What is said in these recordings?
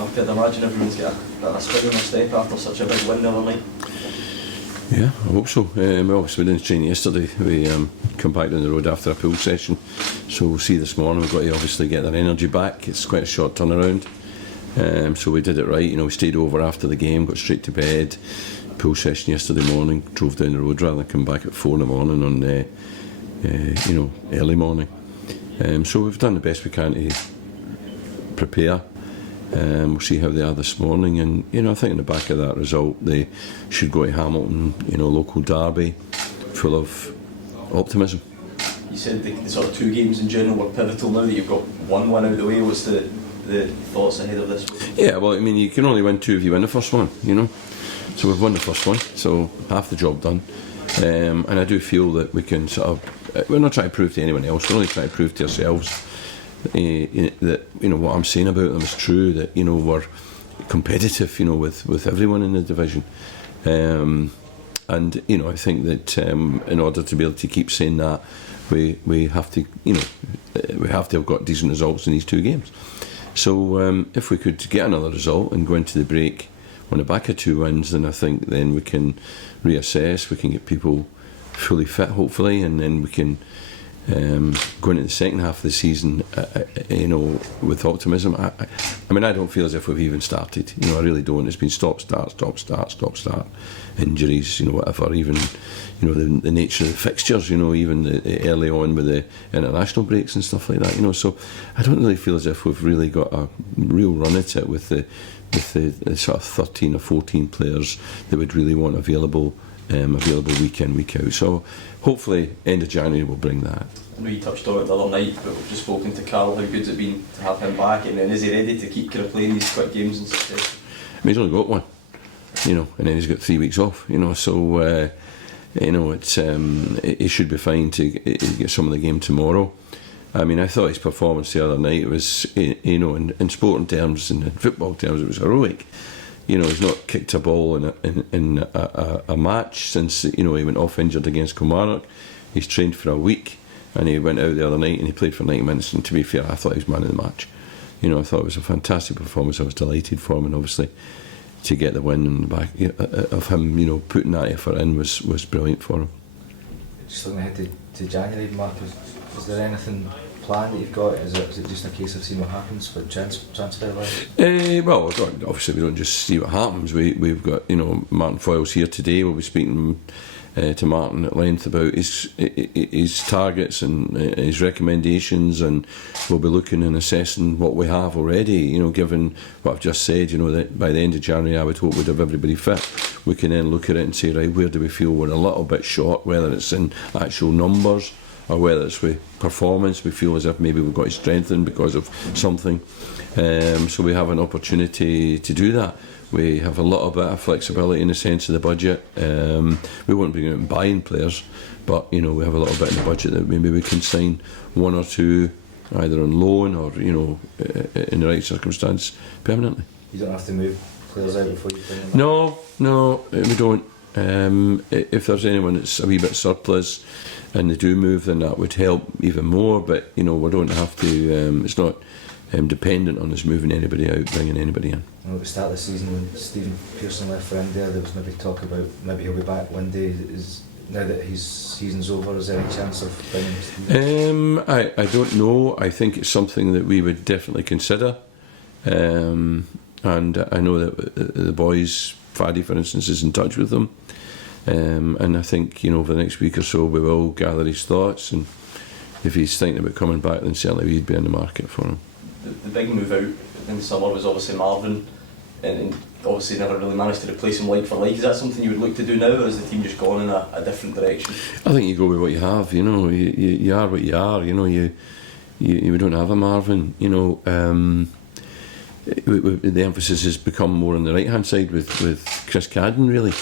I could imagine everyone's got a spring in their step after such a big win the other night. Yeah, I hope so. Obviously we didn't train yesterday. We come back down the road after a pool session, so we'll see this morning. We've got to obviously get their energy back. It's quite a short turnaround, so we did it right. We stayed over after the game, got straight to bed. Pool session yesterday morning, drove down the road rather than come back at 4 in the morning on early morning. So we've done the best we can to prepare. We'll see how they are this morning, and I think in the back of that result they should go to Hamilton, local derby, full of optimism. You said the sort of 2 games in general were pivotal. Now that you've got 1 win out of the way, what's the thoughts ahead of this week? Yeah, well, you can only win 2 if you win the first one, So we've won the first one, so half the job done. And I do feel that we can we're not trying to prove to anyone else, we're only trying to prove to ourselves that what I'm saying about them is true, that we're competitive with everyone in the division, and I think that in order to be able to keep saying that, we have to have got decent results in these 2 games. So if we could get another result and go into the break on the back of 2 wins, then I think then we can reassess, we can get people fully fit hopefully, and then we can go into the second half of the season with optimism. I don't feel as if we've even started. I really don't. It's been stop start, injuries, whatever, even the nature of the fixtures, even the early on with the international breaks and stuff like that, so I don't really feel as if we've really got a real run at it with the sort of 13 or 14 players that would really want available week in, week out. So hopefully end of January will bring that. I know you touched on it the other night, but we've just spoken to Carl. How good's it been to have him back, and then is he ready to keep kind of playing these quick games and success? He's only got 1, and then he's got 3 weeks off, so it's he should be fine to get some of the game tomorrow. I thought his performance the other night was, in sporting terms and in football terms, it was heroic. He's not kicked a ball in a match since he went off injured against Kilmarnock. He's trained for a week, and he went out the other night and he played for 90 minutes. And to be fair, I thought he was man of the match. I thought it was a fantastic performance. I was delighted for him, and obviously to get the win in the back of him, putting that effort in was brilliant for him. Just looking ahead to January, Mark, is there anything planned that you've got? Is it just a case of seeing what happens for transfer line? Well, obviously we don't just see what happens. We've got Martin Foyle's here today. We'll be speaking to Martin at length about his targets and his recommendations, and we'll be looking and assessing what we have already. Given what I've just said, that by the end of January I would hope we'd have everybody fit. We can then look at it and say, right, where do we feel we're a little bit short, whether it's in actual numbers or whether it's with performance. We feel as if maybe we've got to strengthen because of something. So we have an opportunity to do that. We have a little bit of flexibility in the sense of the budget. We won't be out and buying players, but we have a little bit in the budget that maybe we can sign 1 or 2 either on loan or in the right circumstance permanently. You don't have to move players out before you bring them back? No, we don't. If there's anyone that's a wee bit surplus and they do move, then that would help even more, but we don't have to, it's not dependent on us moving anybody out, bringing anybody in. At the start of the season when Stephen Pearson left for India, there was maybe talk about maybe he'll be back one day. Now that his season's over, is there any chance of bringing Stephen? I don't know. I think it's something that we would definitely consider, and I know that the boys, Faddy for instance, is in touch with them. And I think over the next week or so we will gather his thoughts, and if he's thinking about coming back, then certainly we'd be in the market for him. The big move out in the summer was obviously Marvin, and obviously never really managed to replace him like for like. Is that something you would look to do now, or has the team just gone in a different direction? I think you go with what you have. You are what you are. We don't have a Marvin. The emphasis has become more on the right hand side with Chris Cadden, really.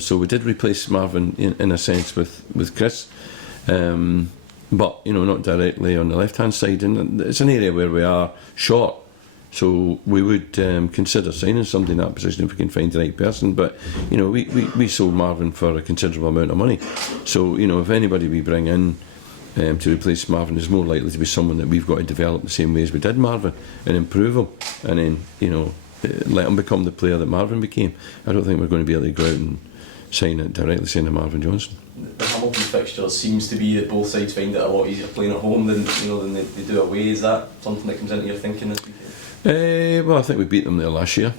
So we did replace Marvin in a sense with Chris, but not directly on the left hand side, and it's an area where we are short, so we would consider signing somebody in that position if we can find the right person. But we sold Marvin for a considerable amount of money, so if anybody we bring in to replace Marvin is more likely to be someone that we've got to develop the same way as we did Marvin and improve him, and then let him become the player that Marvin became. I don't think we're going to be able to go out and directly sign to Marvin Johnson. The Hamilton fixture seems to be that both sides find it a lot easier playing at home than they do away. Is that something that comes into your thinking this weekend? Well, I think we beat them there last year,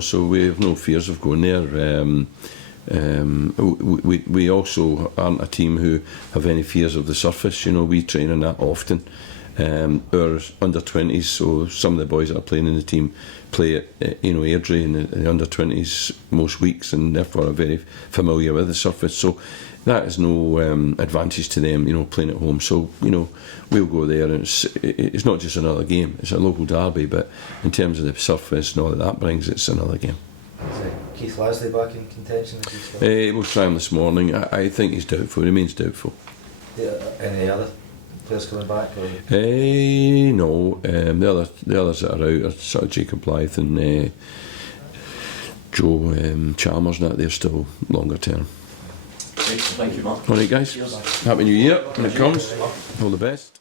so we have no fears of going there. We also aren't a team who have any fears of the surface. We train on that often. Our under-20s, so some of the boys that are playing in the team play at Airdrie in the under-20s most weeks, and therefore are very familiar with the surface. So that is no advantage to them, playing at home. So we'll go there, and it's not just another game; it's a local derby. But in terms of the surface and all that brings, it's another game. Is Keith Lasley back in contention? We'll try him this morning. I think he's doubtful. Remains doubtful. Any other players coming back? Or? No. The others that are out are sort of Jacob Blythe and Joe Chalmers. That they're still longer term. Thank you, Mark. All right, guys. Happy New Year when it comes. All the best.